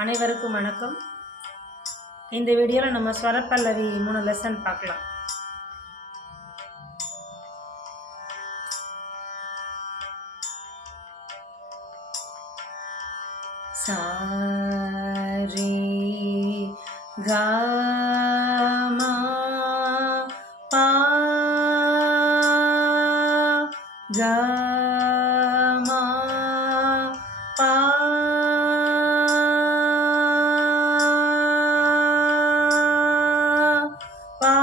அனைவருக்கும் வணக்கம். இந்த வீடியோவில் நம்ம ஸ்வரப்பல்லவி 3 லெசன் பார்க்கலாம். சாரி காமா பா காமா பா பா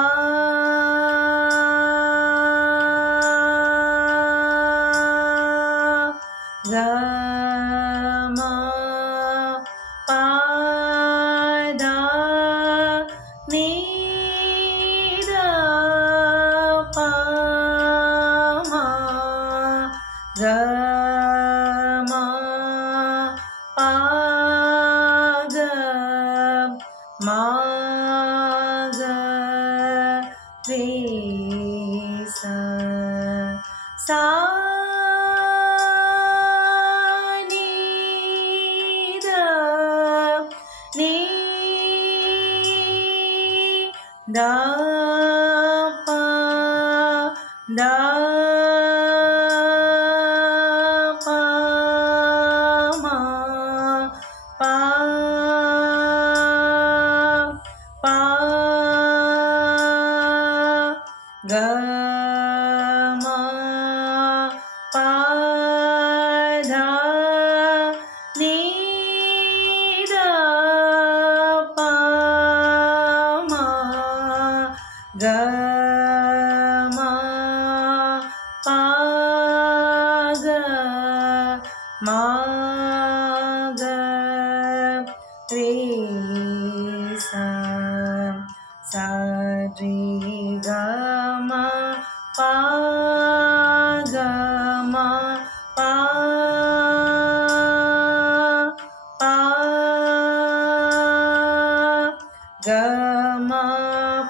காமா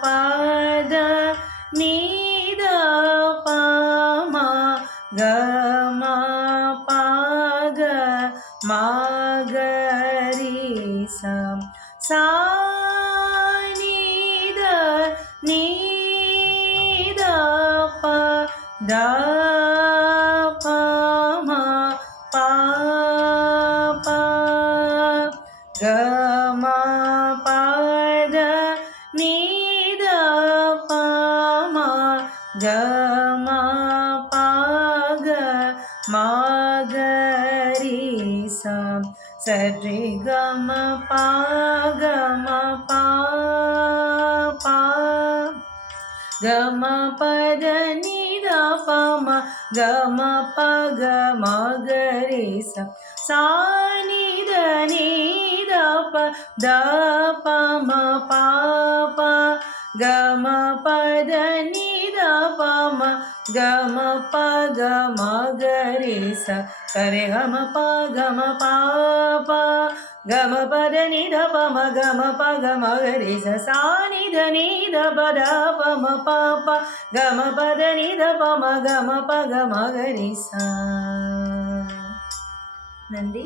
பாதா நீதா பாமா கமா பாக மாக ரேசா சா நீ da pa da pa ma pa pa ga ma pa da ni da pa ma gama paga maga resa sa re gama paga ma pa pa gama pada nida pama gama paga magarisa sa nida nida pa da pama pa pa gama pada nida pama gama paga magarisa sari gama pagama pa pa gama pada nida pama gama paga magarisa sa nida nida pa da pama pa pa gama pada nida pama gama paga magarisa kare gama pa gama pada nida pama gama paga magarisa sa nida nida pada pama pa pa gama pada nida pama gama paga magarisa. நன்றி.